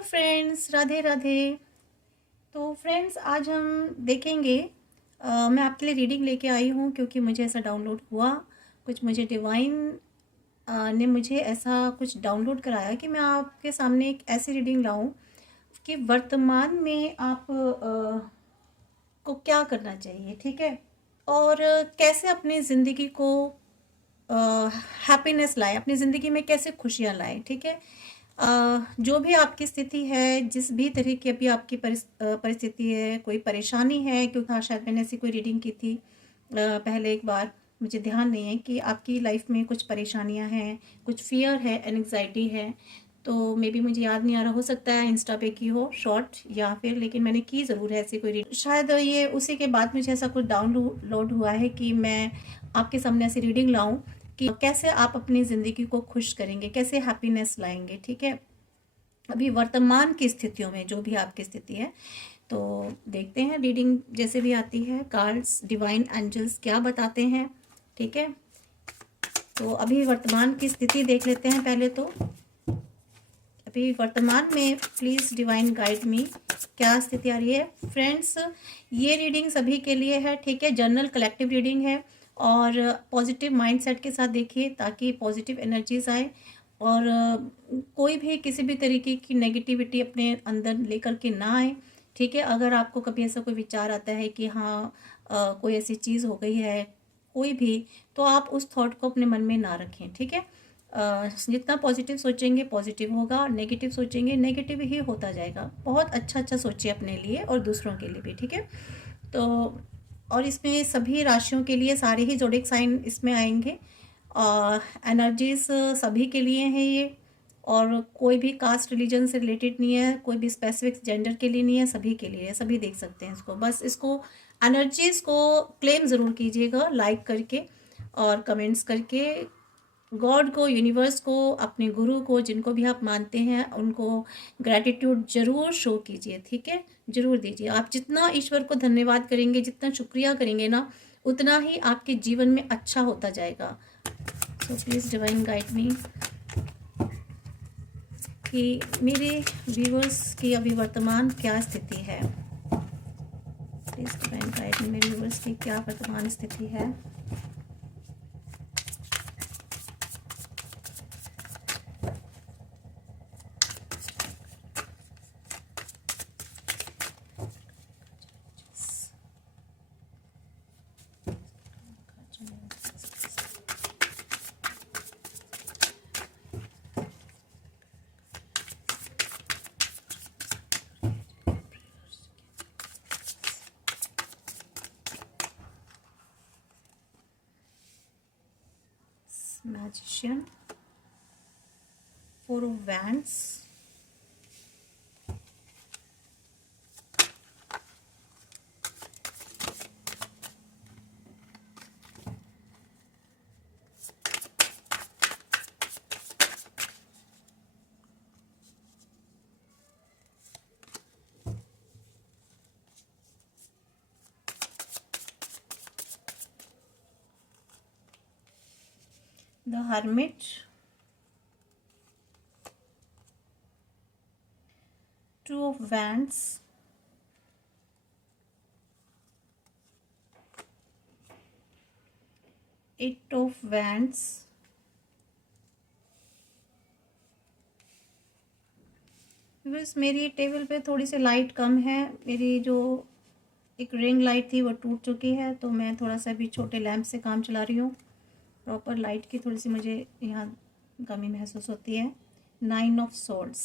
Hello friends, Radhe Radhe. तो friends, आज हम देखेंगे, मैं आपके लिए रीडिंग लेके आई हूँ क्योंकि मुझे ऐसा डाउनलोड हुआ। कुछ मुझे डिवाइन ने मुझे ऐसा कुछ डाउनलोड कराया कि मैं आपके सामने एक ऐसी रीडिंग लाऊं कि वर्तमान में आप को क्या करना चाहिए, ठीक है, और कैसे अपनी ज़िंदगी को हैप्पीनेस लाएं, अपनी ज़िंदगी में कैसे खुशियाँ लाएं, ठीक है। जो भी आपकी स्थिति है, जिस भी तरह की अभी आपकी परिस्थिति है, कोई परेशानी है, क्योंकि हाँ, शायद मैंने ऐसी कोई रीडिंग की थी पहले एक बार, मुझे ध्यान नहीं है, कि आपकी लाइफ में कुछ परेशानियां हैं, कुछ फियर है, एंग्जाइटी है। तो मे बी मुझे याद नहीं आ रहा, हो सकता है इंस्टा पे की हो शॉर्ट या फिर, लेकिन मैंने की ज़रूर है ऐसी कोई रीडिंग। शायद ये उसी के बाद मुझे ऐसा कुछ डाउनलोड हुआ है कि मैं आपके सामने ऐसी रीडिंग लाऊं कि कैसे आप अपनी ज़िंदगी को खुश करेंगे, कैसे हैप्पीनेस लाएंगे, ठीक है, अभी वर्तमान की स्थितियों में, जो भी आपकी स्थिति है। तो देखते हैं रीडिंग जैसे भी आती है, कार्ड्स, डिवाइन एंजल्स क्या बताते हैं, ठीक है। तो अभी वर्तमान की स्थिति देख लेते हैं पहले। तो अभी वर्तमान में प्लीज़ डिवाइन गाइड मी, क्या स्थिति आ रही है फ्रेंड्स। ये रीडिंग सभी के लिए है, ठीक है, जनरल कलेक्टिव रीडिंग है, और पॉजिटिव माइंडसेट के साथ देखिए ताकि पॉजिटिव एनर्जीज आए, और कोई भी किसी भी तरीके की नेगेटिविटी अपने अंदर लेकर के ना आए, ठीक है। अगर आपको कभी ऐसा कोई विचार आता है कि हाँ, कोई ऐसी चीज़ हो गई है कोई भी, तो आप उस थॉट को अपने मन में ना रखें, ठीक है। जितना पॉजिटिव सोचेंगे पॉजिटिव होगा, नेगेटिव सोचेंगे नेगेटिव ही होता जाएगा। बहुत अच्छा अच्छा सोचिए अपने लिए और दूसरों के लिए भी, ठीक है। तो और इसमें सभी राशियों के लिए सारे ही जोडिक साइन इसमें आएंगे, और एनर्जीज सभी के लिए हैं ये, और कोई भी कास्ट रिलीजन से रिलेटेड नहीं है, कोई भी स्पेसिफिक जेंडर के लिए नहीं है, सभी के लिए है, सभी देख सकते हैं इसको। बस इसको एनर्जीज को क्लेम ज़रूर कीजिएगा, लाइक करके और कमेंट्स करके। गॉड को, यूनिवर्स को, अपने गुरु को, जिनको भी आप मानते हैं उनको ग्रैटिट्यूड जरूर शो कीजिए, ठीक है, जरूर दीजिए। आप जितना ईश्वर को धन्यवाद करेंगे, जितना शुक्रिया करेंगे ना, उतना ही आपके जीवन में अच्छा होता जाएगा। सो प्लीज़ डिवाइन गाइड मी कि मेरे व्यूवर्स की अभी वर्तमान क्या स्थिति है। प्लीज़ डिवाइन गाइड मी, मेरे व्यूवर्स की क्या वर्तमान स्थिति है। Magician, Four of Wands, the Hermit, Two of Wands, Eight of Wands, बस मेरी टेबल पे थोड़ी सी लाइट कम है, मेरी जो एक रिंग लाइट थी वो टूट चुकी है, तो मैं थोड़ा सा भी छोटे लैंप से काम चला रही हूँ। प्रॉपर लाइट की थोड़ी सी मुझे यहाँ कमी महसूस होती है। नाइन ऑफ सोर्ड्स,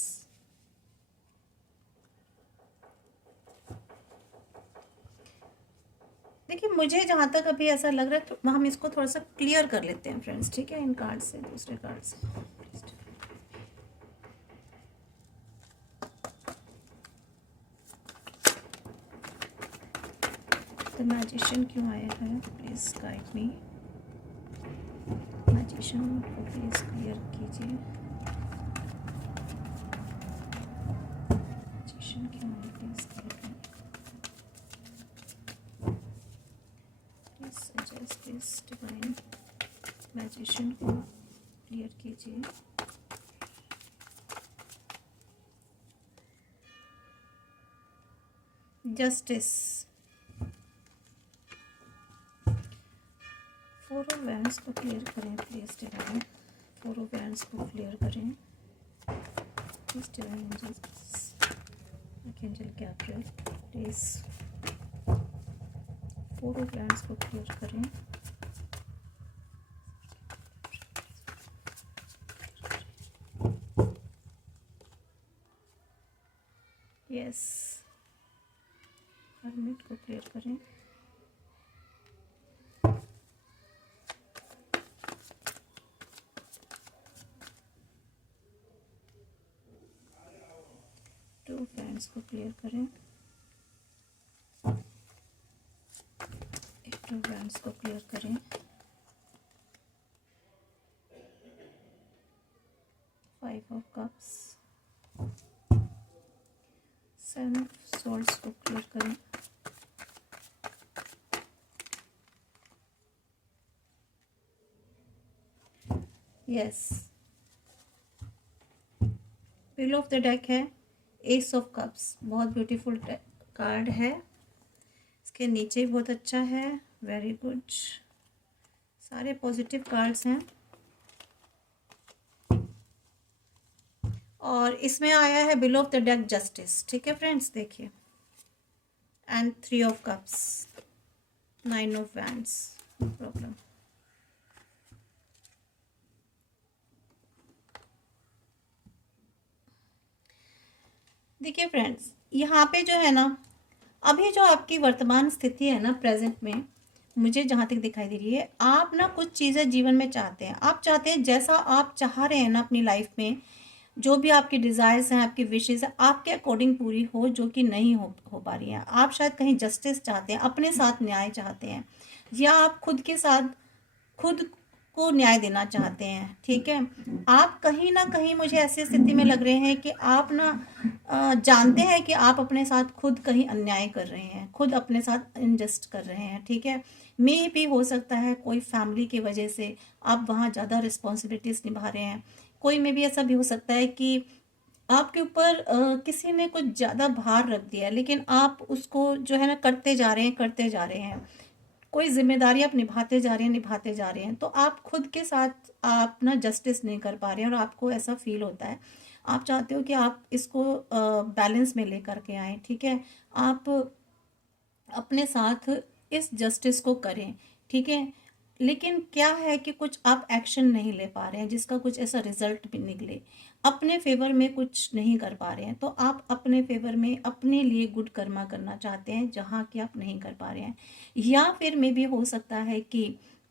देखिए मुझे जहाँ तक अभी ऐसा लग रहा है, तो हम इसको थोड़ा सा क्लियर कर लेते हैं फ्रेंड्स, ठीक है, इन कार्ड से, दूसरे कार्ड से। तो मैजिशियन क्यों आया है, प्लीज़ गाइड मी। मैजिशियन को प्लीज़ क्लियर कीजिए। मैजिशियन क्यों आया, please guide me, please suggest this divine. Magician को क्लियर कीजिए। जस्टिस, 4 ऑफ वैंड्स को क्लियर करें प्लीज डिवाइन, 4 ऑफ वैंड्स को क्लियर करें please divine angels, archangel Gabriel please 4 of wands को क्लियर करें। यस, हर्मिट को क्लियर करें। टू फ्रेंड्स को क्लियर करें। टू फ्रेंड्स को क्लियर करें। 5 ऑफ कप्स, 7 ऑफ सोल्ड्स को क्लियर करें। Yes, wheel of the deck है एस ऑफ कप्स, बहुत ब्यूटीफुल कार्ड है। इसके नीचे बहुत अच्छा है, वेरी गुड, सारे पॉजिटिव कार्ड्स हैं। और इसमें आया है below of the deck justice, ठीक है फ्रेंड्स, देखिए, and 3 of cups, 9 of wands, no problem. देखिए फ्रेंड्स, यहाँ पे जो है ना, अभी जो आपकी वर्तमान स्थिति है ना, प्रेजेंट में मुझे जहाँ तक दिखाई दे रही है, आप ना कुछ चीज़ें जीवन में चाहते हैं। आप चाहते हैं जैसा आप चाह रहे हैं ना अपनी लाइफ में, जो भी आपकी डिज़ायर्स हैं, आपकी विशेज़ हैं, आपके अकॉर्डिंग पूरी हो, जो कि नहीं हो पा रही हैं। आप शायद कहीं जस्टिस चाहते हैं, अपने साथ न्याय चाहते हैं, या आप खुद के साथ खुद को न्याय देना चाहते हैं, ठीक है। आप कहीं ना कहीं, मुझे ऐसी स्थिति में लग रहे हैं कि आप ना जानते हैं कि आप अपने साथ खुद कहीं अन्याय कर रहे हैं, खुद अपने साथ इनजस्ट कर रहे हैं, ठीक है। मे भी हो सकता है कोई फैमिली की वजह से आप वहाँ ज़्यादा रिस्पॉन्सिबिलिटीज़ निभा रहे हैं। कोई में भी ऐसा भी हो सकता है कि आपके ऊपर किसी ने कुछ ज़्यादा भार रख दिया है, लेकिन आप उसको जो है ना करते जा रहे हैं, कोई जिम्मेदारी आप निभाते जा रहे हैं, तो आप खुद के साथ आप ना जस्टिस नहीं कर पा रहे हैं, और आपको ऐसा फील होता है। आप चाहते हो कि आप इसको बैलेंस में लेकर के आएँ, ठीक है। आप अपने साथ इस जस्टिस को करें, ठीक है। लेकिन क्या है कि कुछ आप एक्शन नहीं ले पा रहे हैं जिसका कुछ ऐसा रिजल्ट भी निकले, अपने फेवर में कुछ नहीं कर पा रहे हैं। तो आप अपने फेवर में अपने लिए गुड कर्मा करना चाहते हैं जहाँ कि आप नहीं कर पा रहे हैं, या फिर में भी हो सकता है कि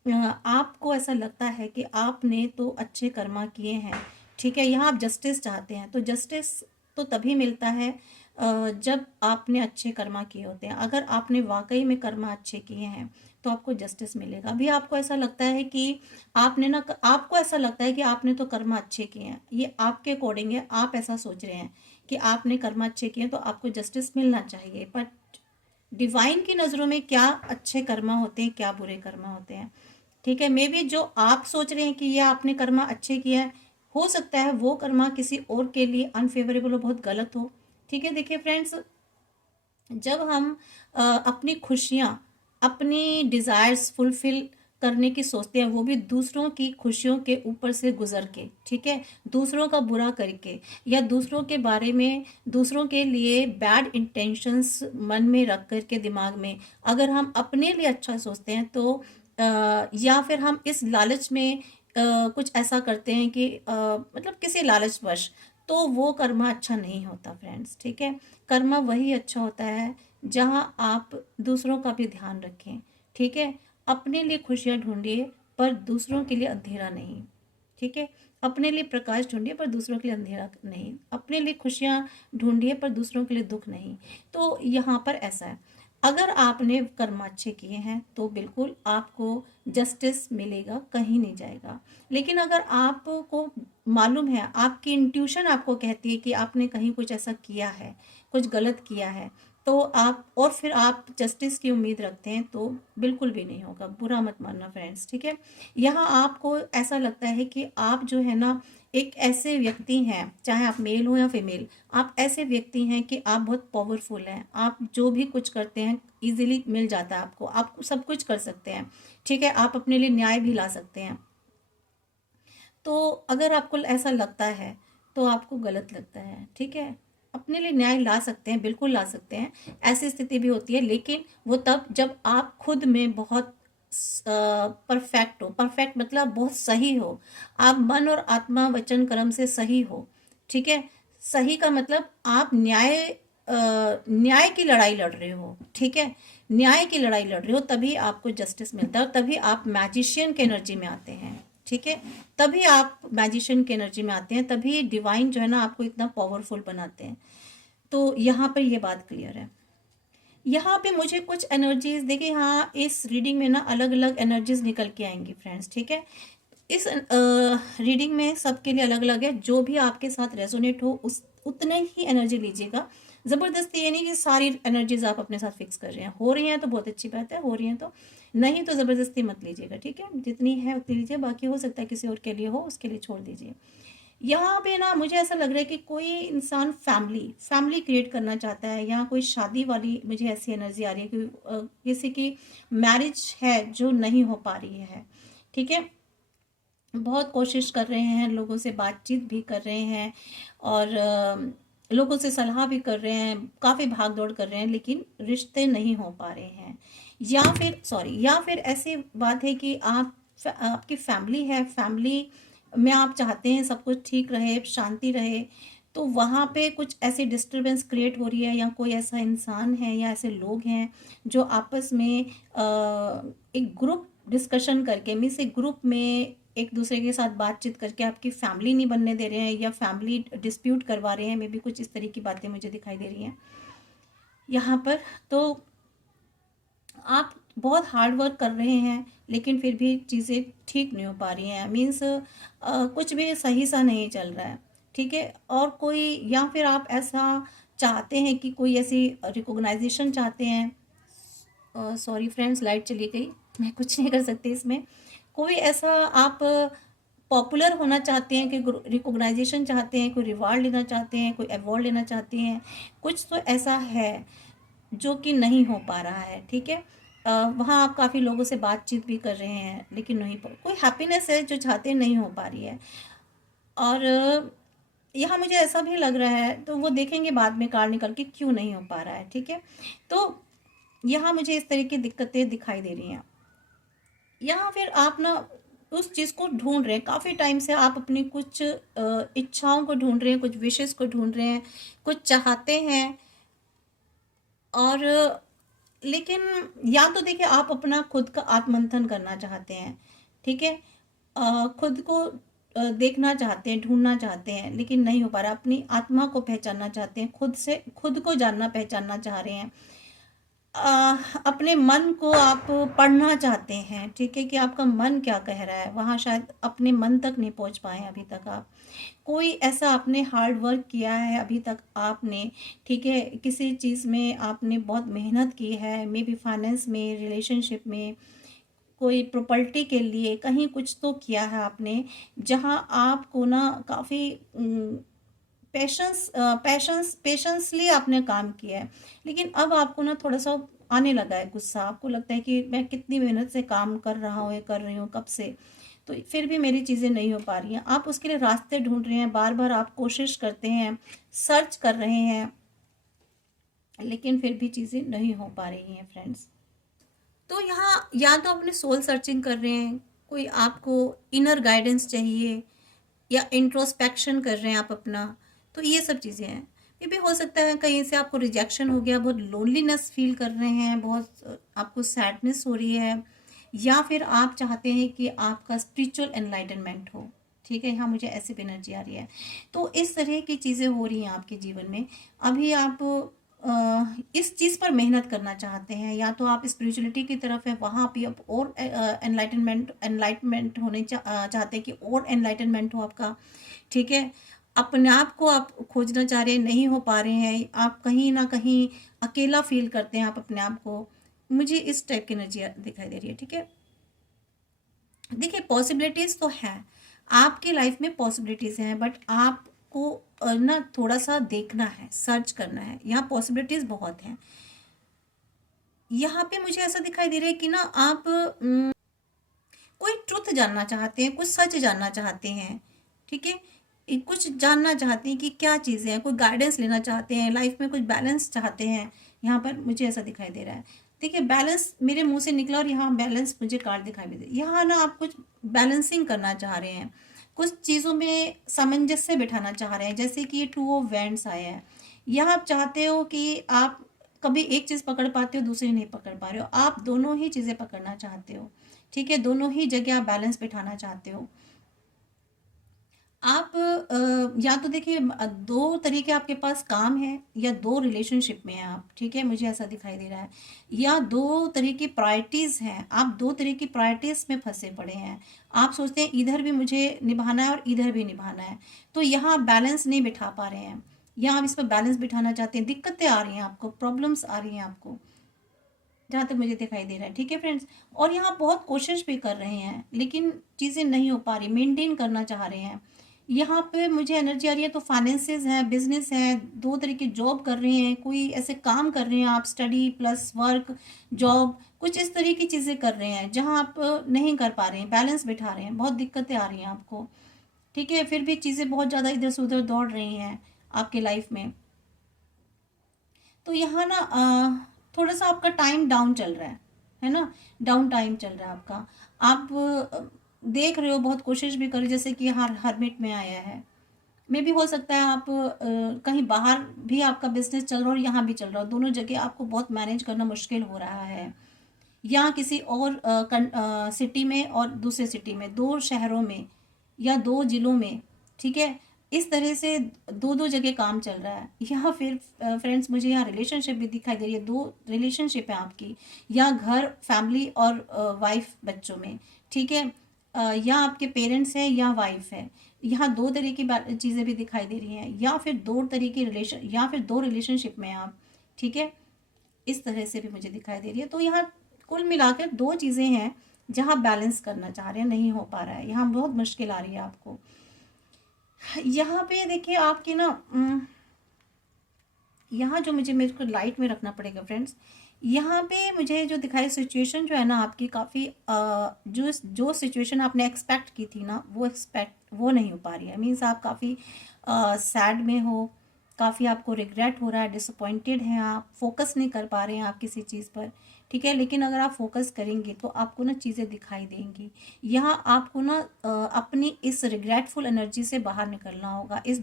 आपको ऐसा लगता है कि आपने तो अच्छे कर्मा किए हैं, ठीक है। यहाँ आप जस्टिस चाहते हैं, तो जस्टिस तो तभी मिलता है जब आपने अच्छे कर्मा किए होते हैं। अगर आपने वाकई में कर्मा अच्छे किए हैं तो आपको जस्टिस मिलेगा। अभी आपको ऐसा लगता है कि आपको ऐसा लगता है कि आपने तो कर्मा अच्छे किए हैं, ये आपके अकॉर्डिंग है, आप ऐसा सोच रहे हैं कि आपने कर्मा अच्छे किए हैं तो आपको जस्टिस मिलना चाहिए। बट डिवाइन की नज़रों में क्या अच्छे कर्मा होते हैं, क्या बुरे कर्मा होते हैं, ठीक है। मे बी जो आप सोच रहे हैं कि ये आपने कर्मा अच्छे किया है, हो सकता है वो कर्मा किसी और के लिए अनफेवरेबल हो, बहुत गलत हो, ठीक है। देखिए फ्रेंड्स, जब हम अपनी खुशियाँ, अपनी डिज़ायर्स फुलफिल करने की सोचते हैं, वो भी दूसरों की खुशियों के ऊपर से गुजर के, ठीक है, दूसरों का बुरा करके, या दूसरों के बारे में, दूसरों के लिए बैड इंटेंशंस मन में रख कर के दिमाग में, अगर हम अपने लिए अच्छा सोचते हैं तो या फिर हम इस लालच में कुछ ऐसा करते हैं कि मतलब किसी लालचवश, तो वो कर्मा अच्छा नहीं होता फ्रेंड्स, ठीक है। कर्मा वही अच्छा होता है जहाँ आप दूसरों का भी ध्यान रखें, ठीक है। अपने लिए खुशियाँ ढूंढिए पर दूसरों के लिए अंधेरा नहीं, ठीक है। अपने लिए प्रकाश ढूंढिए पर दूसरों के लिए अंधेरा नहीं, अपने लिए खुशियाँ ढूंढिए पर दूसरों के लिए दुख नहीं। तो यहाँ पर ऐसा है, अगर आपने कर्म अच्छे किए हैं तो बिल्कुल आपको जस्टिस मिलेगा, कहीं नहीं जाएगा। लेकिन अगर आपको मालूम है, आपकी इंट्यूशन आपको कहती है कि आपने कहीं कुछ ऐसा किया है, कुछ गलत किया है, तो आप, और फिर आप जस्टिस की उम्मीद रखते हैं, तो बिल्कुल भी नहीं होगा। बुरा मत मानना फ्रेंड्स, ठीक है। यहाँ आपको ऐसा लगता है कि आप जो है ना एक ऐसे व्यक्ति हैं, चाहे आप मेल हो या फीमेल, आप ऐसे व्यक्ति हैं कि आप बहुत पावरफुल हैं। आप जो भी कुछ करते हैं इजीली मिल जाता है आपको, आप सब कुछ कर सकते हैं, ठीक है। आप अपने लिए न्याय भी ला सकते हैं। तो अगर आपको ऐसा लगता है तो आपको गलत लगता है, ठीक है। अपने लिए न्याय ला सकते हैं, बिल्कुल ला सकते हैं, ऐसी स्थिति भी होती है, लेकिन वो तब जब आप खुद में बहुत परफेक्ट हो। परफेक्ट मतलब बहुत सही हो, आप मन और आत्मा वचन कर्म से सही हो, ठीक है। सही का मतलब आप न्याय की लड़ाई लड़ रहे हो, ठीक है। न्याय की लड़ाई लड़ रहे हो, तभी आपको जस्टिस मिलता है और तभी आप मैजिशियन की एनर्जी में आते हैं, ठीक है। तभी आप मैजिशियन की एनर्जी में आते हैं, तभी डिवाइन जो है ना आपको इतना पावरफुल बनाते हैं। तो यहाँ पर ये बात क्लियर है। यहाँ पे मुझे कुछ एनर्जीज देखिए, हाँ इस रीडिंग में ना अलग अलग एनर्जीज निकल के आएंगी फ्रेंड्स, ठीक है। इस रीडिंग में सबके लिए अलग अलग है, जो भी आपके साथ रेजोनेट हो उस उतने ही एनर्जी लीजिएगा। ज़बरदस्ती ये नहीं कि सारी एनर्जीज आप अपने साथ फिक्स कर रहे हैं, हो रही हैं तो बहुत अच्छी बात है, हो रही हैं तो नहीं तो ज़बरदस्ती मत लीजिएगा, ठीक है। जितनी है उतनी लीजिए, बाकी हो सकता है किसी और के लिए हो, उसके लिए छोड़ दीजिए। यहाँ पे ना मुझे ऐसा लग रहा है कि कोई इंसान फैमिली फैमिली क्रिएट करना चाहता है, यहाँ कोई शादी वाली मुझे ऐसी एनर्जी आ रही है कि किसी की मैरिज है जो नहीं हो पा रही है, ठीक है। बहुत कोशिश कर रहे हैं, लोगों से बातचीत भी कर रहे हैं और लोगों से सलाह भी कर रहे हैं, काफ़ी भाग दौड़ कर रहे हैं, लेकिन रिश्ते नहीं हो पा रहे हैं। या फिर ऐसी बात है कि आपकी फैमिली है, फैमिली में आप चाहते हैं सब कुछ ठीक रहे, शांति रहे, तो वहाँ पे कुछ ऐसी डिस्टरबेंस क्रिएट हो रही है, या कोई ऐसा इंसान है या ऐसे लोग हैं जो आपस में एक ग्रुप डिस्कशन करके, मीन्स एक ग्रुप में एक दूसरे के साथ बातचीत करके आपकी फैमिली नहीं बनने दे रहे हैं, या फैमिली डिस्प्यूट करवा रहे हैं, मे बी कुछ इस तरह की बातें मुझे दिखाई दे रही हैं यहाँ पर। तो आप बहुत हार्ड वर्क कर रहे हैं, लेकिन फिर भी चीज़ें ठीक नहीं हो पा रही हैं, मीन्स कुछ भी सही सा नहीं चल रहा है, ठीक है। और कोई, या फिर आप ऐसा चाहते हैं कि कोई ऐसी रिकॉग्नाइजेशन चाहते हैं, सॉरी फ्रेंड्स लाइट चली गई, मैं कुछ नहीं कर सकती इसमें। कोई ऐसा आप पॉपुलर होना चाहते हैं, कि रिकॉग्नाइजेशन चाहते हैं, कोई रिवार्ड लेना चाहते हैं, कोई अवार्ड लेना चाहते हैं, कुछ तो ऐसा है जो कि नहीं हो पा रहा है, ठीक है। वहाँ आप काफ़ी लोगों से बातचीत भी कर रहे हैं, लेकिन नहीं कोई हैप्पीनेस है जो चाहते हैं, नहीं हो पा रही है। और यहाँ मुझे ऐसा भी लग रहा है, तो वो देखेंगे बाद में कार्ड निकल के क्यों नहीं हो पा रहा है, ठीक है। तो यहाँ मुझे इस तरह की दिक्कतें दिखाई दे रही हैं। यहाँ फिर आप ना उस चीज़ को ढूंढ रहे हैं, काफ़ी टाइम से आप अपनी कुछ इच्छाओं को ढूंढ रहे हैं, कुछ विशेष को ढूंढ रहे हैं, कुछ चाहते हैं। और लेकिन या तो देखिए आप अपना खुद का आत्ममंथन करना चाहते हैं, ठीक है। खुद को देखना चाहते हैं, ढूंढना चाहते हैं, लेकिन नहीं हो पा रहा। अपनी आत्मा को पहचानना चाहते हैं, खुद को जानना पहचानना चाह रहे हैं। अपने मन को आप पढ़ना चाहते हैं, ठीक है, कि आपका मन क्या कह रहा है। वहाँ शायद अपने मन तक नहीं पहुँच पाए हैं अभी तक आप। कोई ऐसा आपने हार्ड वर्क किया है अभी तक आपने, ठीक है, किसी चीज़ में आपने बहुत मेहनत की है, मे बी फाइनेंस में, रिलेशनशिप में, कोई प्रॉपर्टी के लिए कहीं कुछ तो किया है आपने, जहाँ आपको ना काफ़ी पेशेंसली आपने काम किया है। लेकिन अब आपको ना थोड़ा सा आने लगा है गुस्सा, आपको लगता है कि मैं कितनी मेहनत से काम कर रहा हूँ, कर रही हूँ कब से, तो फिर भी मेरी चीज़ें नहीं हो पा रही हैं। आप उसके लिए रास्ते ढूंढ रहे हैं, बार बार आप कोशिश करते हैं, सर्च कर रहे हैं, लेकिन फिर भी चीज़ें नहीं हो पा रही हैं फ्रेंड्स। तो यहाँ या तो अपने सोल सर्चिंग कर रहे हैं, कोई आपको इनर गाइडेंस चाहिए, या इंट्रोस्पेक्शन कर रहे हैं आप अपना, तो ये सब चीज़ें हैं। ये भी हो सकता है कहीं से आपको रिजेक्शन हो गया, बहुत लोनलीनेस फील कर रहे हैं, बहुत आपको सैडनेस हो रही है, या फिर आप चाहते हैं कि आपका स्पिरिचुअल एनलाइटनमेंट हो, ठीक है। यहाँ मुझे ऐसी भी एनर्जी आ रही है। तो इस तरह की चीज़ें हो रही हैं आपके जीवन में। अभी आप इस चीज़ पर मेहनत करना चाहते हैं, या तो आप स्पिरिचुअलिटी की तरफ है, वहाँ भी आप और एनलाइटमेंट होने चाहते हैं, कि और एनलाइटनमेंट हो आपका, ठीक है। अपने आप को आप खोजना चाह रहे हैं, नहीं हो पा रहे हैं, आप कहीं ना कहीं अकेला फील करते हैं आप अपने आप को। मुझे इस टाइप की एनर्जी दिखाई दे रही है, ठीक है। देखिए पॉसिबिलिटीज़ तो हैं, आपकी लाइफ में पॉसिबिलिटीज़ हैं, बट आपको ना थोड़ा सा देखना है, सर्च करना है। यहाँ पॉसिबिलिटीज़ बहुत हैं। यहाँ पे मुझे ऐसा दिखाई दे रहा है कि ना आप कोई ट्रुथ जानना चाहते हैं, कुछ सच जानना चाहते हैं, ठीक है। कुछ जानना चाहते हैं कि क्या चीज़ें हैं, कोई गाइडेंस लेना चाहते हैं, लाइफ में कुछ बैलेंस चाहते हैं। यहाँ पर मुझे ऐसा दिखाई दे रहा है। देखिए, बैलेंस मेरे मुंह से निकला और यहाँ बैलेंस मुझे कार्ड दिखाई दे, यहाँ ना आप कुछ बैलेंसिंग करना चाह रहे हैं, कुछ चीज़ों में सामंजस्य बिठाना चाह रहे हैं। जैसे कि ये 2 ऑफ वैंड्स आया है, यहाँ आप चाहते हो कि आप कभी एक चीज़ पकड़ पाते हो, दूसरी नहीं पकड़ पा रहे हो, आप दोनों ही चीज़ें पकड़ना चाहते हो, ठीक है। दोनों ही जगह आप बैलेंस बिठाना चाहते हो। आप या तो देखिए, 2 तरीके आपके पास काम है, या 2 रिलेशनशिप में हैं आप, ठीक है, मुझे ऐसा दिखाई दे रहा है। या 2 तरह की प्रायोरिटीज़ हैं, आप 2 तरह की प्रायोरिटीज़ में फंसे पड़े हैं। आप सोचते हैं इधर भी मुझे निभाना है और इधर भी निभाना है, तो यहाँ आप बैलेंस नहीं बिठा पा रहे हैं। या आप इस पर बैलेंस बिठाना चाहते हैं, दिक्कतें आ रही हैं आपको, प्रॉब्लम्स आ रही हैं आपको, जहाँ तक मुझे दिखाई दे रहा है, ठीक है फ्रेंड्स। और यहाँ बहुत कोशिश भी कर रहे हैं, लेकिन चीज़ें नहीं हो पा रही, मेंटेन करना चाह रहे हैं। यहाँ पे मुझे एनर्जी आ रही है, तो फाइनेंसेस है, बिजनेस है, 2 तरह की जॉब कर रहे हैं, कोई ऐसे काम कर रहे हैं आप, स्टडी प्लस वर्क, जॉब, कुछ इस तरह की चीज़ें कर रहे हैं जहाँ आप नहीं कर पा रहे हैं, बैलेंस बिठा रहे हैं, बहुत दिक्कतें आ रही हैं आपको, ठीक है। फिर भी चीज़ें बहुत ज़्यादा इधर से उधर दौड़ रही हैं आपके लाइफ में। तो यहाँ ना थोड़ा सा आपका टाइम डाउन चल रहा है ना, डाउन टाइम चल रहा है आपका। आप देख रहे हो, बहुत कोशिश भी कर रहे हो, जैसे कि हरमिट में आया है। मे भी हो सकता है आप कहीं बाहर भी आपका बिजनेस चल रहा हो और यहाँ भी चल रहा हो, दोनों जगह आपको बहुत मैनेज करना मुश्किल हो रहा है। या किसी और सिटी में और दूसरे सिटी में, 2 शहरों में या 2 जिलों में, ठीक है। इस तरह से 2-2 जगह काम चल रहा है। यहाँ फिर फ्रेंड्स मुझे यहाँ रिलेशनशिप भी दिखाई दे रही है, 2 रिलेशनशिप है आपकी, या घर, फैमिली और वाइफ, बच्चों में, ठीक है। या आपके पेरेंट्स हैं या वाइफ है। यहाँ 2 तरह की चीज़ें भी दिखाई दे रही हैं, या फिर 2 तरह की रिलेशन, या फिर 2 रिलेशनशिप में आप, ठीक है। इस तरह से भी मुझे दिखाई दे रही है। तो यहाँ कुल मिलाकर 2 चीज़ें हैं जहाँ बैलेंस करना चाह रहे हैं, नहीं हो पा रहा है, यहाँ बहुत मुश्किल आ रही है आपको। यहाँ पे देखिए आपकी ना यहाँ जो मुझे मेरे को लाइट में रखना पड़ेगा फ्रेंड्स, यहाँ पे मुझे जो दिखाई सिचुएशन जो है ना आपकी, काफ़ी जो जो सिचुएशन आपने एक्सपेक्ट की थी ना, वो नहीं हो पा रही है। मीन्स आप काफ़ी सैड में हो, काफ़ी आपको रिग्रेट हो रहा है, डिसअपॉइंटेड हैं आप, फोकस नहीं कर पा रहे हैं आप किसी चीज़ पर, ठीक है। लेकिन अगर आप फोकस करेंगे तो आपको ना चीज़ें दिखाई देंगी। यहाँ आपको ना अपनी इस रिग्रेटफुल एनर्जी से बाहर निकलना होगा, इस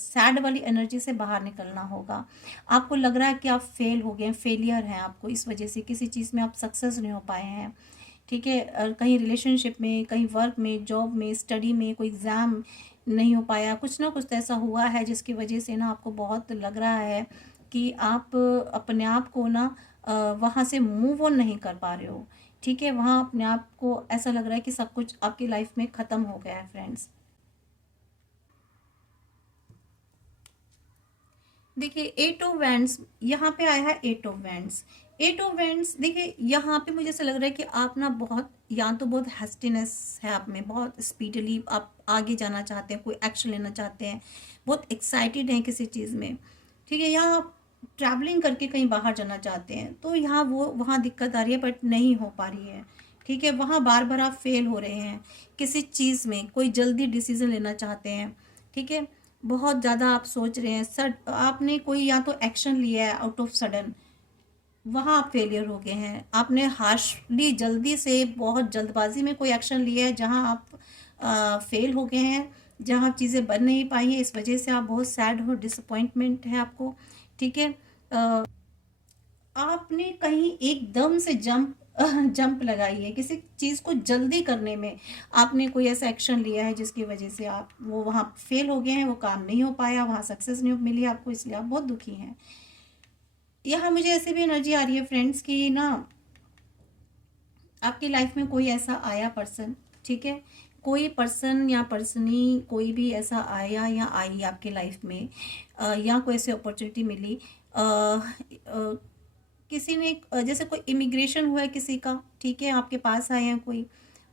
सैड वाली एनर्जी से बाहर निकलना होगा। आपको लग रहा है कि आप फेल हो गए हैं, फेलियर हैं आपको, इस वजह से किसी चीज़ में आप सक्सेस नहीं हो पाए हैं, ठीक है। कहीं रिलेशनशिप में, कहीं वर्क में, जॉब में, स्टडी में, कोई एग्ज़ाम नहीं हो पाया, कुछ ना कुछ तो ऐसा हुआ है जिसकी वजह से ना आपको बहुत लग रहा है कि आप अपने आप को ना वहाँ से मूव ऑन नहीं कर पा रहे हो, ठीक है। वहाँ अपने आप को ऐसा लग रहा है कि सब कुछ आपकी लाइफ में ख़त्म हो गया है फ्रेंड्स। देखिए, 8 ऑफ वैंड्स यहाँ पे आया है, 8 ऑफ वैंड्स। 8 ऑफ वैंड्स देखिए, यहाँ पे मुझे ऐसा लग रहा है कि आप ना बहुत, या तो बहुत हैस्टीनेस है आप में, बहुत स्पीडली आप आगे जाना चाहते हैं, कोई एक्शन लेना चाहते हैं, बहुत एक्साइटेड हैं किसी चीज़ में, ठीक है। या आप ट्रैवलिंग करके कहीं बाहर जाना चाहते हैं, तो यहाँ वो वहाँ दिक्कत आ रही है, बट नहीं हो पा रही है, ठीक है। वहाँ बार बार आप फेल हो रहे हैं किसी चीज़ में, कोई जल्दी डिसीजन लेना चाहते हैं, ठीक है। बहुत ज़्यादा आप सोच रहे हैं, सड आपने कोई या तो एक्शन लिया है आउट ऑफ सडन, वहाँ आप फेलियर हो गए हैं। आपने हार्शली, जल्दी से, बहुत जल्दबाजी में कोई एक्शन लिया है जहाँ आप फेल हो गए हैं, जहाँ चीज़ें बन नहीं पाई हैं, इस वजह से आप बहुत सैड हो, डिसअपॉइंटमेंट है आपको, ठीक है। आपने कहीं एकदम से जंप लगाई है किसी चीज़ को जल्दी करने में, आपने कोई ऐसा एक्शन लिया है जिसकी वजह से आप वो वहाँ फेल हो गए हैं, वो काम नहीं हो पाया, वहाँ सक्सेस नहीं मिली आपको, इसलिए आप बहुत दुखी हैं। यहाँ मुझे ऐसे भी एनर्जी आ रही है फ्रेंड्स कि ना आपकी लाइफ में कोई ऐसा आया पर्सन, ठीक है, कोई पर्सन या पर्सनी, कोई भी ऐसा आया या आई आपकी लाइफ में, या कोई ऐसी अपॉर्चुनिटी मिली, किसी ने जैसे कोई इमिग्रेशन हुआ है किसी का, ठीक है, आपके पास आए हैं कोई,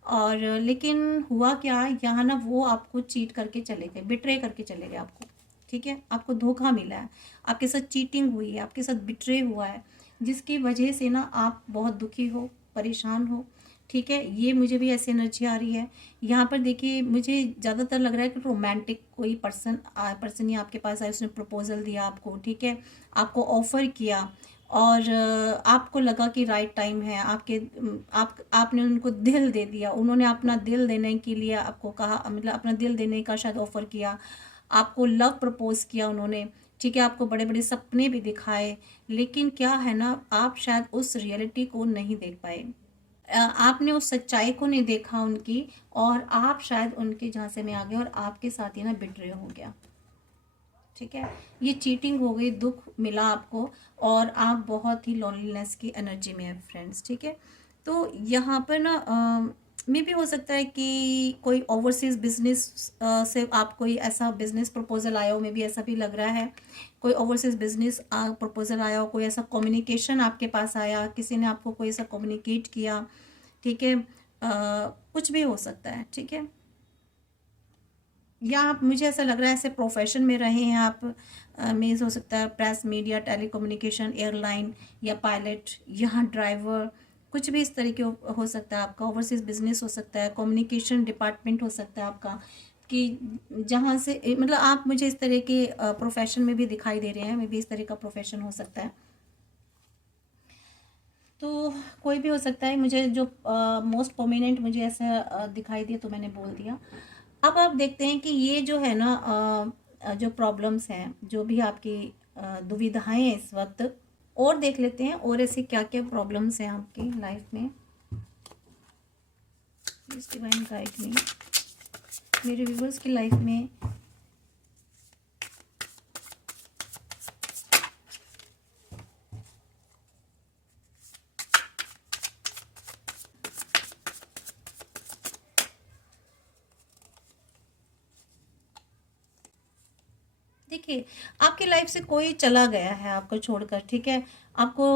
और लेकिन हुआ क्या, यहाँ ना वो आपको चीट करके चले गए, बिट्रे करके चले गए आपको, ठीक है। आपको धोखा मिला है, आपके साथ चीटिंग हुई है, आपके साथ बिट्रे हुआ है, जिसकी वजह से ना आप बहुत दुखी हो, परेशान हो, ठीक है। ये मुझे भी ऐसी एनर्जी आ रही है। यहाँ पर देखिए मुझे ज़्यादातर लग रहा है कि रोमांटिक कोई पर्सन ही आपके पास आया, उसने प्रपोजल दिया आपको, ठीक है, आपको ऑफर किया, और आपको लगा कि राइट टाइम है, आपने उनको दिल दे दिया, उन्होंने अपना दिल देने के लिए आपको कहा, मतलब अपना दिल देने का शायद ऑफर किया, आपको लव प्रपोज किया उन्होंने, ठीक है, आपको बड़े बड़े सपने भी दिखाए, लेकिन क्या है ना, आप शायद उस रियलिटी को नहीं देख पाए, आपने उस सच्चाई को नहीं देखा उनकी, और आप शायद उनके झांसे में आ गए और आपके साथ ही ना बिट्रे हो गया, ठीक है। ये चीटिंग हो गई, दुख मिला आपको, और आप बहुत ही लोनलीनेस की एनर्जी में है फ्रेंड्स, ठीक है। तो यहाँ पर ना मे भी हो सकता है कि कोई ओवरसीज बिजनेस से आप कोई ऐसा बिजनेस प्रपोजल आया हो, मे भी ऐसा भी लग रहा है, कोई ओवरसीज बिजनेस प्रपोजल आया हो, कोई ऐसा कम्युनिकेशन आपके पास आया, किसी ने आपको कोई ऐसा कम्युनिकेट किया, ठीक है, कुछ भी हो सकता है, ठीक है। या आप, मुझे ऐसा लग रहा है ऐसे प्रोफेशन में रहे हैं आप, मीन्स हो सकता है प्रेस मीडिया, टेलीकम्युनिकेशन, एयरलाइन, या पायलट, यहाँ ड्राइवर, कुछ भी इस तरीके हो सकता है आपका। ओवरसीज बिजनेस हो सकता है, कम्युनिकेशन डिपार्टमेंट हो सकता है आपका, कि जहाँ से मतलब आप मुझे इस तरह के प्रोफेशन में भी दिखाई दे रहे हैं, मे भी इस तरह का प्रोफेशन हो सकता है। तो कोई भी हो सकता है, मुझे जो मोस्ट प्रोमिनेंट मुझे ऐसा दिखाई दिया तो मैंने बोल दिया। अब आप देखते हैं कि ये जो है ना जो प्रॉब्लम्स हैं, जो भी आपकी दुविधाएं हैं इस वक्त, और देख लेते हैं और ऐसी क्या क्या प्रॉब्लम्स हैं आपकी लाइफ में। प्लीज डिवाइन गाइड मी, मेरे व्यूअर्स की लाइफ में देखिए, आपकी लाइफ से कोई चला गया है आपको छोड़कर, ठीक है, आपको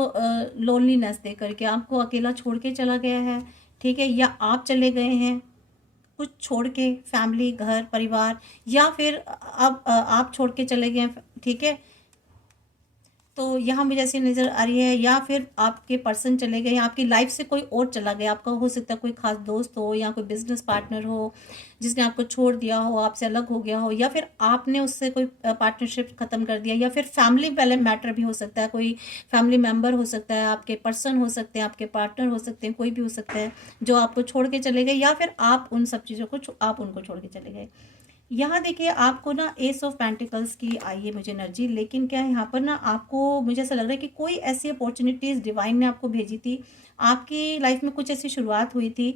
लोनलीनेस दे करके आपको अकेला छोड़ के चला गया है, ठीक है, या आप चले गए हैं कुछ छोड़ के, फैमिली, घर परिवार, या फिर अब आप छोड़ के चले गए, ठीक है। तो यहाँ मुझे ऐसी नज़र आ रही है, या फिर आपके पर्सन चले गए, आपकी लाइफ से कोई और चला गया, आपका हो सकता है कोई खास दोस्त हो, या कोई बिजनेस पार्टनर हो जिसने आपको छोड़ दिया हो, आपसे अलग हो गया हो, या फिर आपने उससे कोई पार्टनरशिप ख़त्म कर दिया, या फिर फैमिली वाले मैटर भी हो सकता है, कोई फैमिली मेम्बर हो सकता है, आपके पर्सन हो सकते हैं, आपके पार्टनर हो सकते हैं, कोई भी हो सकता है जो आपको छोड़ के चले गए, या फिर आप उन सब चीज़ों को आप उनको छोड़ के चले गए। यहाँ देखिए आपको ना एस ऑफ पेंटिकल्स की आई है मुझे एनर्जी, लेकिन क्या है यहाँ पर ना आपको, मुझे ऐसा लग रहा है कि कोई ऐसी अपॉर्चुनिटीज़ डिवाइन ने आपको भेजी थी, आपकी लाइफ में कुछ ऐसी शुरुआत हुई थी,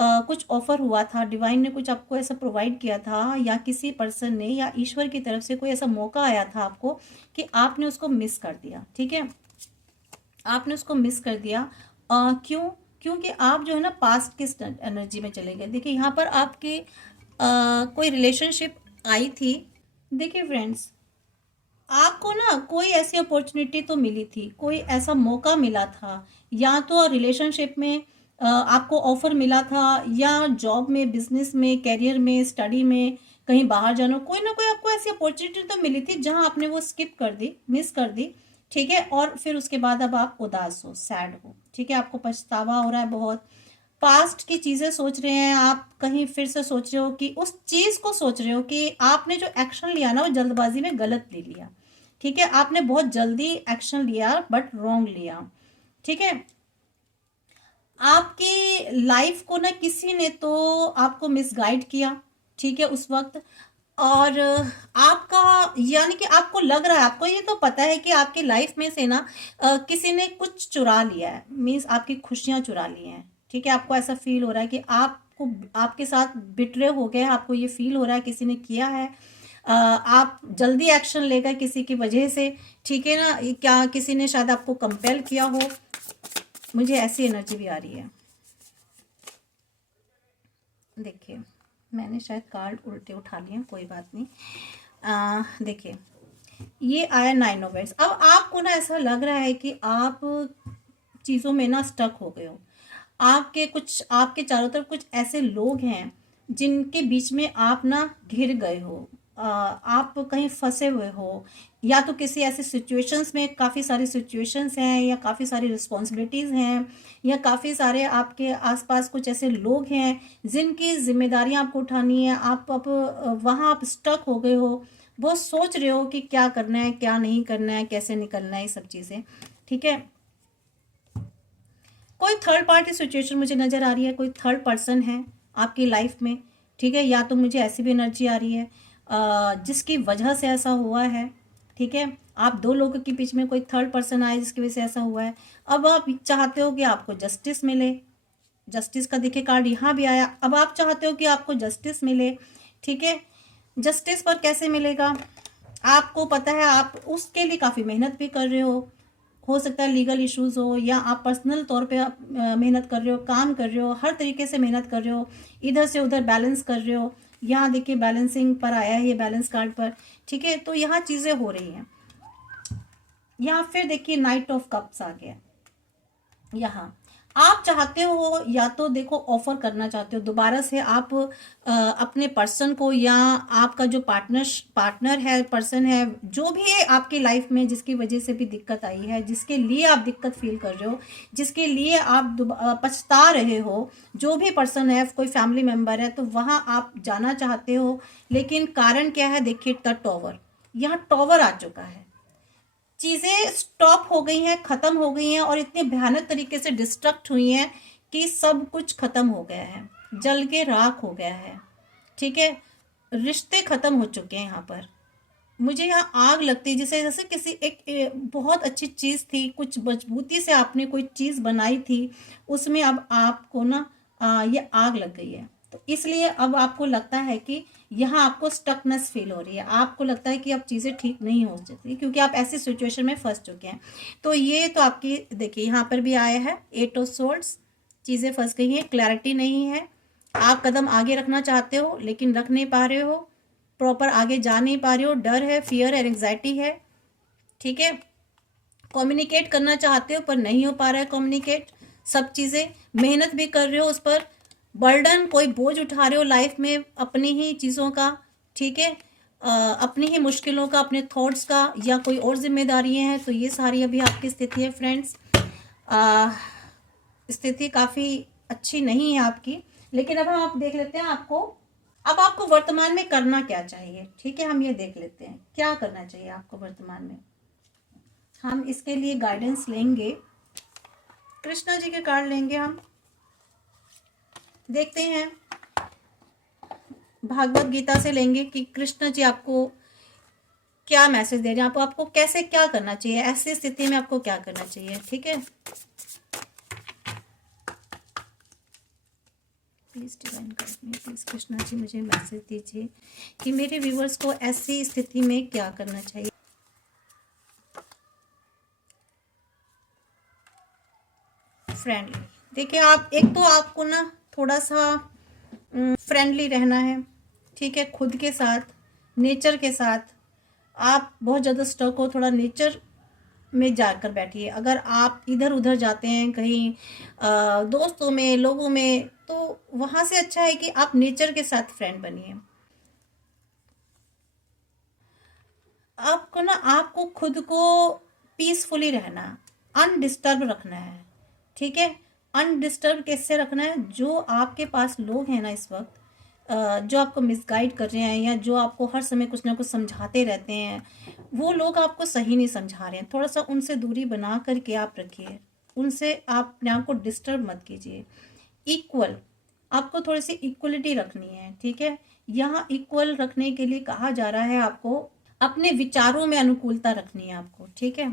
कुछ ऑफर हुआ था, डिवाइन ने कुछ आपको ऐसा प्रोवाइड किया था, या किसी पर्सन ने या ईश्वर की तरफ से कोई ऐसा मौका आया था आपको, कि आपने उसको मिस कर दिया, ठीक है, आपने उसको मिस कर दिया। क्यों? क्योंकि आप जो है ना पास्ट की एनर्जी में चले गए। देखिए यहाँ पर आपकी कोई रिलेशनशिप आई थी। देखिए फ्रेंड्स, आपको ना कोई ऐसी अपॉर्चुनिटी तो मिली थी, कोई ऐसा मौका मिला था, या तो रिलेशनशिप में आपको ऑफर मिला था, या जॉब में, बिजनेस में, करियर में, स्टडी में, कहीं बाहर जाना, कोई ना कोई आपको ऐसी अपॉर्चुनिटी तो मिली थी जहां आपने वो स्किप कर दी, मिस कर दी, ठीक है। और फिर उसके बाद अब आप उदास हो, सैड हो, ठीक है, आपको पछतावा हो रहा है बहुत, पास्ट की चीजें सोच रहे हैं आप, कहीं फिर से सोच रहे हो कि उस चीज को सोच रहे हो कि आपने जो एक्शन लिया ना वो जल्दबाजी में गलत ले लिया, ठीक है, आपने बहुत जल्दी एक्शन लिया बट रॉन्ग लिया, ठीक है। आपकी लाइफ को ना किसी ने तो आपको मिसगाइड किया, ठीक है, उस वक्त, और आपका, यानी कि आपको लग रहा है, आपको ये तो पता है कि आपकी लाइफ में से ना किसी ने कुछ चुरा लिया है, मीन्स आपकी खुशियां चुरा ली हैं, ठीक है, आपको ऐसा फील हो रहा है कि आपको, आपके साथ बिट्रे हो गए, आपको ये फील हो रहा है किसी ने किया है, आप जल्दी एक्शन ले गए किसी की वजह से, ठीक है ना, क्या किसी ने शायद आपको कंपेल किया हो, मुझे ऐसी एनर्जी भी आ रही है। देखिए मैंने शायद कार्ड उल्टे उठा लिए, कोई बात नहीं। देखिए ये आया 9 ऑफ वांड्स। अब आपको ना ऐसा लग रहा है कि आप चीज़ों में ना स्टक हो गए हो, आपके चारों तरफ कुछ ऐसे लोग हैं जिनके बीच में आप ना घिर गए हो, आप कहीं फंसे हुए हो, या तो किसी ऐसे सिचुएशंस में, काफ़ी सारी सिचुएशंस हैं या काफ़ी सारी रिस्पॉन्सिबिलिटीज़ हैं, या काफ़ी सारे आपके आसपास कुछ ऐसे लोग हैं जिनकी जिम्मेदारियां आपको उठानी है। आप वहाँ आप स्टक हो गए हो, वो सोच रहे हो कि क्या करना है, क्या नहीं करना है, कैसे निकलना है, ये सब चीज़ें। ठीक है, कोई थर्ड पार्टी सिचुएशन मुझे नज़र आ रही है, कोई थर्ड पर्सन है आपकी लाइफ में। ठीक है, या तो मुझे ऐसी भी एनर्जी आ रही है जिसकी वजह से ऐसा हुआ है। ठीक है, आप दो लोगों के बीच में कोई थर्ड पर्सन आए जिसकी वजह से ऐसा हुआ है। अब आप चाहते हो कि आपको जस्टिस मिले, जस्टिस का देखिए कार्ड यहाँ भी आया। अब आप चाहते हो कि आपको जस्टिस मिले। ठीक है, जस्टिस पर कैसे मिलेगा, आपको पता है आप उसके लिए काफ़ी मेहनत भी कर रहे हो सकता है लीगल इश्यूज हो, या आप पर्सनल तौर पे आप मेहनत कर रहे हो, काम कर रहे हो, हर तरीके से मेहनत कर रहे हो, इधर से उधर बैलेंस कर रहे हो। यहाँ देखिए बैलेंसिंग पर आया है ये बैलेंस कार्ड पर। ठीक है, तो यहाँ चीज़ें हो रही हैं। यहाँ फिर देखिए नाइट ऑफ कप्स आ गया। यहाँ आप चाहते हो, या तो देखो ऑफर करना चाहते हो दोबारा से आप अपने पर्सन को, या आपका जो पार्टनर है, पर्सन है, जो भी है आपकी लाइफ में जिसकी वजह से भी दिक्कत आई है, जिसके लिए आप दिक्कत फील कर रहे हो, जिसके लिए आप पछता रहे हो, जो भी पर्सन है, कोई फैमिली मेम्बर है, तो वहाँ आप जाना चाहते हो। लेकिन कारण क्या है, देखिए द टॉवर, यहाँ टॉवर आ चुका है। चीज़ें स्टॉप हो गई हैं, ख़त्म हो गई हैं, और इतने भयानक तरीके से डिस्ट्रक्ट हुई हैं कि सब कुछ ख़त्म हो गया है, जल के राख हो गया है। ठीक है, रिश्ते ख़त्म हो चुके हैं यहाँ पर। मुझे यहाँ आग लगती है, जैसे जैसे किसी बहुत अच्छी चीज़ थी, कुछ मजबूती से आपने कोई चीज़ बनाई थी, उसमें अब आपको ना ये आग लग गई है। तो इसलिए अब आपको लगता है कि यहाँ आपको स्टकनेस फील हो रही है, आपको लगता है कि अब चीज़ें ठीक नहीं हो सकती, क्योंकि आप ऐसी सिचुएशन में फंस चुके हैं। तो ये तो आपकी देखिए यहाँ पर भी आया है 8 ऑफ सोर्ड्स, चीज़ें फंस गई हैं, क्लैरिटी नहीं है, आप कदम आगे रखना चाहते हो लेकिन रख नहीं पा रहे हो, प्रॉपर आगे जा नहीं पा रहे हो, डर है, फियर है, एंग्जाइटी है। ठीक है, कम्युनिकेट करना चाहते हो पर नहीं हो पा रहा है कम्युनिकेट, सब चीज़ें मेहनत भी कर रहे हो, उस पर बर्डन, कोई बोझ उठा रहे हो लाइफ में अपनी ही चीज़ों का। ठीक है, अपनी ही मुश्किलों का, अपने थॉट्स का, या कोई और जिम्मेदारियां हैं। तो ये सारी अभी आपकी स्थिति है फ्रेंड्स। स्थिति काफ़ी अच्छी नहीं है आपकी, लेकिन अब हम आप देख लेते हैं आपको, अब आपको वर्तमान में करना क्या चाहिए। ठीक है, हम ये देख लेते हैं क्या करना चाहिए आपको वर्तमान में। हम इसके लिए गाइडेंस लेंगे, कृष्णा जी के कार्ड लेंगे हम, देखते हैं भागवत गीता से लेंगे कि कृष्ण जी आपको क्या मैसेज दे रहे हैं, आपको कैसे क्या करना चाहिए, ऐसी स्थिति में आपको क्या करना चाहिए। ठीक है, please divine guide me, please Krishna ji मुझे मैसेज दीजिए कि मेरे व्यूवर्स को ऐसी स्थिति में क्या करना चाहिए। फ्रेंडली, देखिए आप एक तो आपको ना थोड़ा सा फ्रेंडली रहना है। ठीक है, खुद के साथ, नेचर के साथ। आप बहुत ज़्यादा स्टक हो, थोड़ा नेचर में जाकर बैठिए। अगर आप इधर उधर जाते हैं कहीं दोस्तों में, लोगों में, तो वहाँ से अच्छा है कि आप नेचर के साथ फ्रेंड बनिए। आपको खुद को पीसफुली रहना, अनडिस्टर्ब रखना है। ठीक है, अनडिस्टर्ब कैसे रखना है, जो आपके पास लोग हैं ना इस वक्त, जो आपको मिसगाइड कर रहे हैं, या जो आपको हर समय कुछ ना कुछ समझाते रहते हैं, वो लोग आपको सही नहीं समझा रहे हैं। थोड़ा सा उनसे दूरी बना करके आप रखिए, उनसे आप अपने आप को डिस्टर्ब मत कीजिए। इक्वल, आपको थोड़ी सी इक्वलिटी रखनी है। ठीक है, यहाँ इक्वल रखने के लिए कहा जा रहा है आपको अपने विचारों में अनुकूलता रखनी है आपको। ठीक है,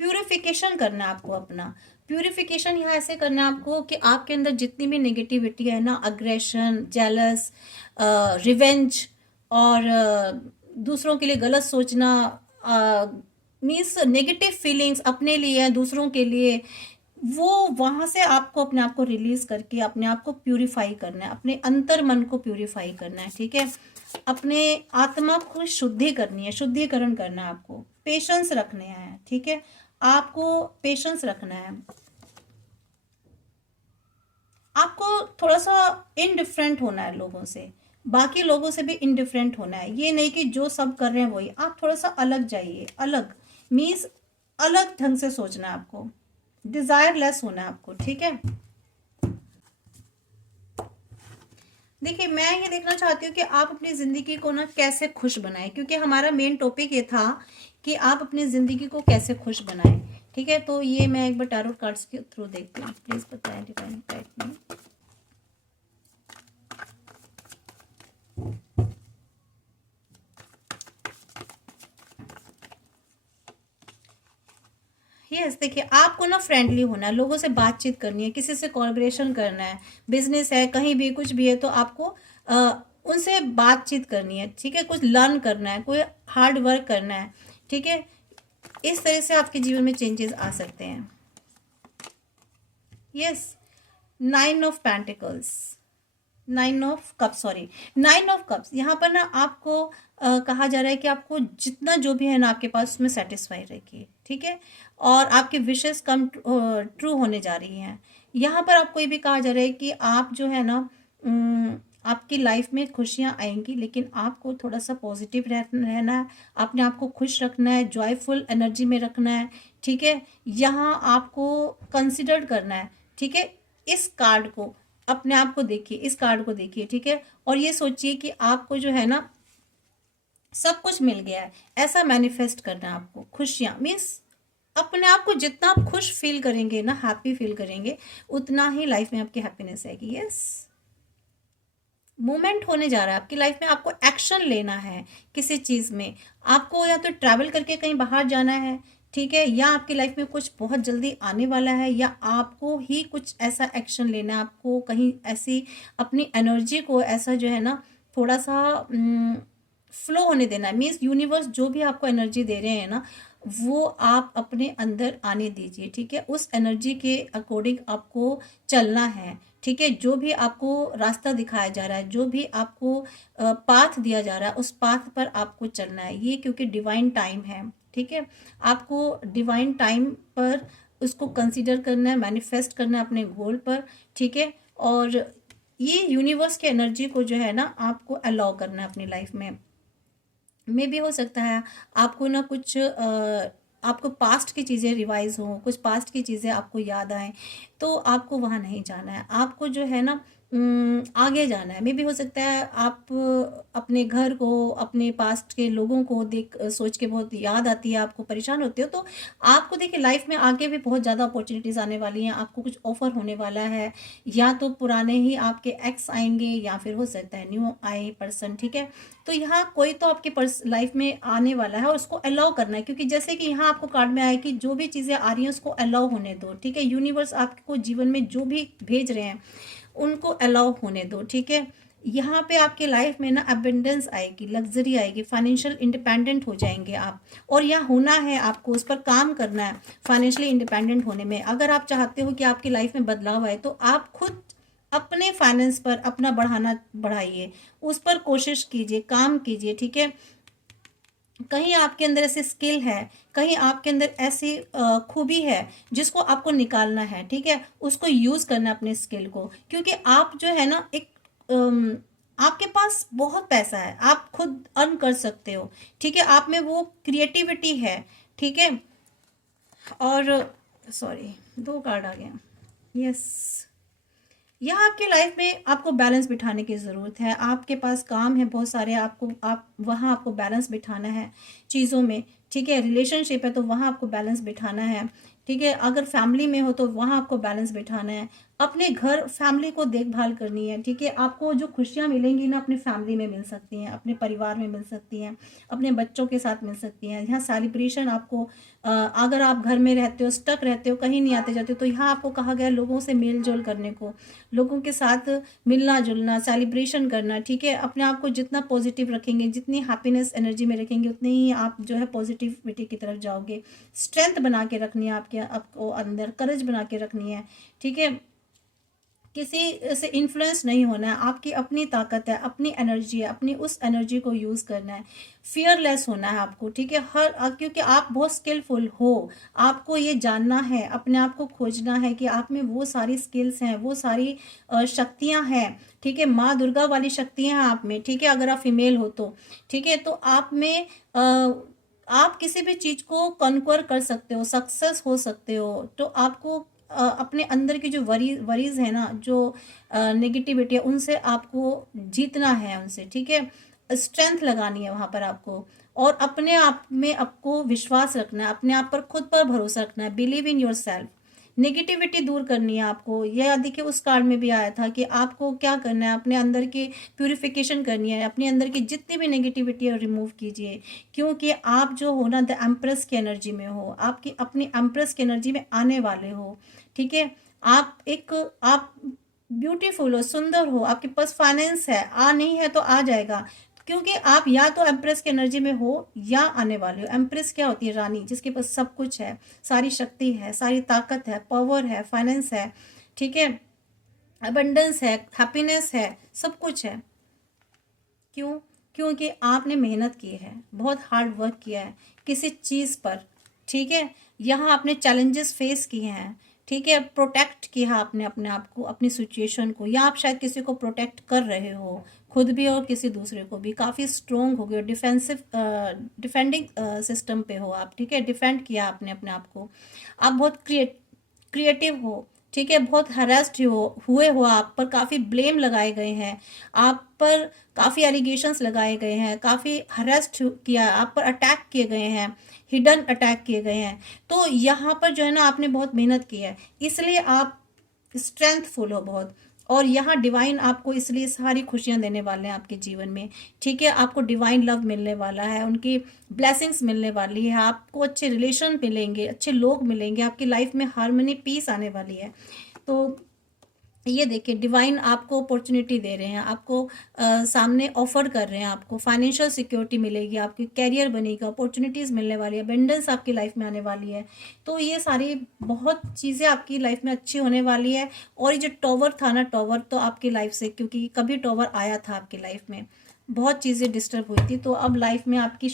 प्यूरिफिकेशन करना है आपको अपना। प्यूरिफिकेशन यहाँ ऐसे करना है आपको कि आपके अंदर जितनी भी नेगेटिविटी है ना, अग्रेशन, जेलस, रिवेंज, और दूसरों के लिए गलत सोचना, मीन्स नेगेटिव फीलिंग्स अपने लिए, दूसरों के लिए, वो वहाँ से आपको अपने आप को रिलीज करके अपने आप को प्यूरिफाई करना है, अपने अंतर मन को प्यूरिफाई करना है। ठीक है, अपने आत्मा को शुद्धि करनी है, शुद्धिकरण करना है आपको, पेशेंस रखने हैं। ठीक है, आपको पेशेंस रखना है, आपको थोड़ा सा इनडिफरेंट होना है लोगों से, बाकी लोगों से भी इनडिफरेंट होना है। ये नहीं कि जो सब कर रहे हैं वही, आप थोड़ा सा अलग जाइए। अलग मीन्स अलग ढंग से सोचना है आपको, डिजायर लेस होना है आपको, ठीक है। देखिए मैं ये देखना चाहती हूँ कि आप अपनी ज़िंदगी को ना कैसे खुश बनाएं, क्योंकि हमारा मेन टॉपिक ये था कि आप अपनी ज़िंदगी को कैसे खुश बनाएं, ठीक है। तो ये मैं एक बार टैरो कार्ड्स के थ्रू देखती हूँ, प्लीज़ बताएं डिवाइन गाइड में। यस देखिए, आपको ना फ्रेंडली होना है, लोगों से बातचीत करनी है, किसी से कोलैबोरेशन करना है, बिजनेस है, कहीं भी कुछ भी है तो आपको उनसे बातचीत करनी है, ठीक है। कुछ लर्न करना है, कोई हार्ड वर्क करना है, ठीक है। इस तरह से आपके जीवन में चेंजेस आ सकते हैं। Yes, 9 of pentacles, 9 of cups, sorry 9 of cups. यहाँ पर ना आपको कहा जा रहा है कि आपको जितना जो भी है ना आपके पास उसमें सेटिस्फाई रखिए, ठीक है। और आपकी विशेस कम ट्रू होने जा रही हैं। यहाँ पर आपको ये भी कहा जा रहा है कि आप जो है ना आपकी लाइफ में खुशियाँ आएंगी, लेकिन आपको थोड़ा सा पॉजिटिव रहना है, अपने आप को खुश रखना है, जॉयफुल एनर्जी में रखना है, ठीक है। यहाँ आपको कंसिडर करना है, ठीक है। इस कार्ड को, अपने आप को देखिए, इस कार्ड को देखिए, ठीक है। और ये सोचिए कि आपको जो है ना सब कुछ मिल गया है, ऐसा मैनिफेस्ट करना है आपको। खुशियाँ मीन्स अपने आप को जितना आप खुश फील करेंगे ना, हैप्पी फील करेंगे, उतना ही लाइफ में आपकी हैप्पीनेस आएगी। यस, मूवमेंट होने जा रहा है आपकी लाइफ में, आपको एक्शन लेना है किसी चीज़ में। आपको या तो ट्रैवल करके कहीं बाहर जाना है, ठीक है, या आपकी लाइफ में कुछ बहुत जल्दी आने वाला है, या आपको ही कुछ ऐसा एक्शन लेना है, आपको कहीं ऐसी अपनी एनर्जी को ऐसा जो है ना थोड़ा सा फ्लो होने देना है। मीन्स यूनिवर्स जो भी आपको एनर्जी दे रहे हैं ना, वो आप अपने अंदर आने दीजिए, ठीक है। उस एनर्जी के अकॉर्डिंग आपको चलना है, ठीक है। जो भी आपको रास्ता दिखाया जा रहा है, जो भी आपको पाथ दिया जा रहा है, उस पाथ पर आपको चलना है। ये क्योंकि डिवाइन टाइम है, ठीक है। आपको डिवाइन टाइम पर उसको कंसीडर करना है, मैनिफेस्ट करना है अपने गोल पर, ठीक है। और ये यूनिवर्स की एनर्जी को जो है ना आपको अलाउ करना है अपनी लाइफ में भी हो सकता है आपको ना कुछ आपको पास्ट की चीज़ें रिवाइज हों, कुछ पास्ट की चीज़ें आपको याद आएँ, तो आपको वहाँ नहीं जाना है। आपको जो है ना आगे जाना है। मे भी हो सकता है आप अपने घर को, अपने पास्ट के लोगों को देख सोच के बहुत याद आती है, आपको परेशान होते हो, तो आपको देखिए लाइफ में आगे भी बहुत ज़्यादा अपॉर्चुनिटीज़ आने वाली हैं, आपको कुछ ऑफर होने वाला है, या तो पुराने ही आपके एक्स आएंगे, या फिर हो सकता है न्यू आए पर्सन, ठीक है। तो यहाँ कोई तो आपके लाइफ में आने वाला है, और उसको अलाउ करना है, क्योंकि जैसे कि यहाँ आपको कार्ड में आया कि जो भी चीज़ें आ रही हैं उसको अलाउ होने दो, ठीक है। यूनिवर्स आपको जीवन में जो भी भेज रहे हैं उनको अलाउ होने दो, ठीक है। यहाँ पे आपके लाइफ में ना अबेंडेंस आएगी, लग्जरी आएगी, फाइनेंशियल इंडिपेंडेंट हो जाएंगे आप। और यह होना है, आपको उस पर काम करना है फाइनेंशियली इंडिपेंडेंट होने में। अगर आप चाहते हो कि आपकी लाइफ में बदलाव आए, तो आप खुद अपने फाइनेंस पर अपना बढ़ाइए, उस पर कोशिश कीजिए, काम कीजिए, ठीक है। कहीं आपके अंदर ऐसी स्किल है, कहीं आपके अंदर ऐसी खूबी है जिसको आपको निकालना है, ठीक है। उसको यूज करना अपने स्किल को, क्योंकि आप जो है ना एक आपके पास बहुत पैसा है, आप खुद अर्न कर सकते हो, ठीक है। आप में वो क्रिएटिविटी है, ठीक है। और सॉरी, 2 कार्ड आ गया। यस, यहाँ आपके लाइफ में आपको बैलेंस बिठाने की ज़रूरत है। आपके पास काम है बहुत सारे, आप वहाँ आपको बैलेंस बिठाना है चीज़ों में, ठीक है। रिलेशनशिप है तो वहाँ आपको बैलेंस बिठाना है, ठीक है। अगर फैमिली में हो तो वहाँ आपको बैलेंस बिठाना है। अपने घर फैमिली को देखभाल करनी है, ठीक है। आपको जो खुशियाँ मिलेंगी ना अपनी फैमिली में मिल सकती हैं, अपने परिवार में मिल सकती हैं, अपने बच्चों के साथ मिल सकती हैं। यहाँ सेलिब्रेशन आपको अगर आप घर में रहते हो, स्टक रहते हो, कहीं नहीं आते जाते हो, तो यहाँ आपको कहा गया लोगों से मेल जोल करने को, लोगों के साथ मिलना जुलना, सेलिब्रेशन करना, ठीक है। अपने आप को जितना पॉजिटिव रखेंगे, जितनी हैप्पीनेस एनर्जी में रखेंगे, उतनी ही आप जो है पॉजिटिविटी की तरफ जाओगे। स्ट्रेंथ बना के रखनी है आपके आपको अंदर, करेज बना के रखनी है, ठीक है। किसी से इन्फ्लुएंस नहीं होना है। आपकी अपनी ताकत है, अपनी एनर्जी है, अपनी उस एनर्जी को यूज़ करना है। फियरलेस होना है आपको, ठीक है। क्योंकि आप बहुत स्किलफुल हो, आपको ये जानना है, अपने आप को खोजना है कि आप में वो सारी स्किल्स हैं, वो सारी शक्तियाँ हैं, ठीक है। माँ दुर्गा वाली शक्तियाँ हैं आप में, ठीक है, अगर आप फीमेल हो तो, ठीक है। तो आप में आप किसी भी चीज़ को कॉन्क्वर कर सकते हो, सक्सेस हो सकते हो। तो आपको अपने अंदर की जो वरीज है ना, जो नेगेटिविटी है, उनसे आपको जीतना है, उनसे, ठीक है। स्ट्रेंथ लगानी है वहाँ पर आपको, और अपने आप में आपको विश्वास रखना है, अपने आप पर, खुद पर भरोसा रखना है। Believe in your self. Negativity दूर करनी है आपको। यह देखिए उस कार्ड में भी आया था कि आपको क्या करना है, अपने अंदर की प्यूरिफिकेशन करनी है, अपने अंदर की जितनी भी नेगेटिविटी है रिमूव कीजिए। क्योंकि आप जो हो ना, द एम्प्रेस की एनर्जी में हो, आपकी अपनी एम्प्रेस की एनर्जी में आने वाले हो, ठीक है। आप ब्यूटीफुल हो, सुंदर हो, आपके पास फाइनेंस है, नहीं है तो आ जाएगा। क्योंकि आप या तो एम्प्रेस की एनर्जी में हो या आने वाले हो। एम्प्रेस क्या होती है? रानी, जिसके पास सब कुछ है, सारी शक्ति है, सारी ताकत है, पावर है, फाइनेंस है, ठीक है, अबंडेंस है, हैप्पीनेस है, सब कुछ है। क्यों? क्योंकि आपने मेहनत की है, बहुत हार्ड वर्क किया है किसी चीज़ पर, ठीक है। यहाँ आपने चैलेंजेस फेस किए हैं, ठीक है। प्रोटेक्ट किया आपने अपने आप को, अपनी सिचुएशन को, या आप शायद किसी को प्रोटेक्ट कर रहे हो, खुद भी और किसी दूसरे को भी। काफ़ी स्ट्रोंग हो गए, डिफेंडिंग सिस्टम पे हो आप, ठीक है। डिफेंड किया आपने अपने आप को। आप बहुत क्रिएटिव हो, ठीक है। बहुत हरास्ड हुए हो, आप पर काफ़ी ब्लेम लगाए गए हैं, आप पर काफ़ी एलिगेशंस लगाए गए हैं, काफ़ी हरास्ड किया, आप पर अटैक किए गए हैं, हिडन अटैक किए गए हैं। तो यहाँ पर जो है ना, आपने बहुत मेहनत की है, इसलिए आप स्ट्रेंथफुल हो बहुत। और यहाँ डिवाइन आपको इसलिए सारी खुशियाँ देने वाले हैं आपके जीवन में, ठीक है। आपको डिवाइन लव मिलने वाला है, उनकी ब्लेसिंग्स मिलने वाली है, आपको अच्छे रिलेशन मिलेंगे, अच्छे लोग मिलेंगे, आपकी लाइफ में हार्मनी, पीस आने वाली है। तो ये देखिए डिवाइन आपको अपॉर्चुनिटी दे रहे हैं, आपको सामने ऑफर कर रहे हैं, आपको फाइनेंशियल सिक्योरिटी मिलेगी, आपकी कैरियर बनेगा, अपॉर्चुनिटीज़ मिलने वाली है, अबंडेंस आपकी लाइफ में आने वाली है। तो ये सारी बहुत चीज़ें आपकी लाइफ में अच्छी होने वाली है। और ये जो टॉवर था ना, टॉवर तो आपकी लाइफ से, क्योंकि कभी टॉवर आया था आपकी लाइफ में, बहुत चीज़ें डिस्टर्ब हुई थी, तो अब लाइफ में आपकी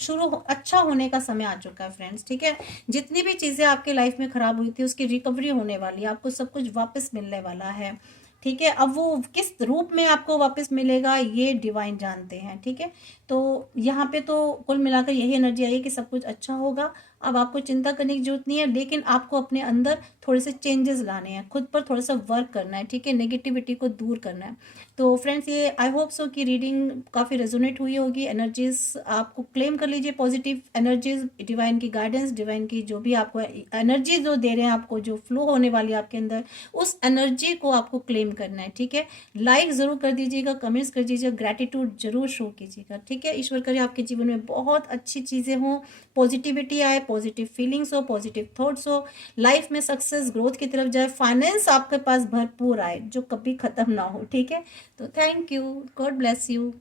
अच्छा होने का समय आ चुका है फ्रेंड्स, ठीक है। जितनी भी चीज़ें आपकी लाइफ में ख़राब हुई थी उसकी रिकवरी होने वाली है, आपको सब कुछ वापस मिलने वाला है, ठीक है। अब वो किस रूप में आपको वापस मिलेगा ये डिवाइन जानते हैं, ठीक है। तो यहाँ पे तो कुल मिलाकर यही एनर्जी आई है कि सब कुछ अच्छा होगा। अब आपको चिंता करने की जरूरत नहीं है, लेकिन आपको अपने अंदर थोड़े से चेंजेस लाने हैं, खुद पर थोड़ा सा वर्क करना है, ठीक है। नेगेटिविटी को दूर करना है। तो फ्रेंड्स, ये आई होप सो कि रीडिंग काफ़ी रेजोनेट हुई होगी। एनर्जीज आपको क्लेम कर लीजिए, पॉजिटिव एनर्जीज, डिवाइन की गाइडेंस, डिवाइन की जो भी आपको एनर्जी जो दे रहे हैं, आपको जो फ्लो होने वाली है आपके अंदर, उस एनर्जी को आपको क्लेम करना है, ठीक है। लाइक ज़रूर कर दीजिएगा, कमेंट्स कर दीजिएगा, ग्रैटिट्यूड जरूर शो कीजिएगा, ठीक है। ईश्वर करे आपके जीवन में बहुत अच्छी चीज़ें हों, पॉजिटिविटी आए, पॉजिटिव फीलिंग्स हो, पॉजिटिव थॉट्स हो, लाइफ में सक्सेस ग्रोथ की तरफ जाए, फाइनेंस आपके पास भरपूर आए जो कभी ख़त्म ना हो, ठीक है। तो thank you, God bless you.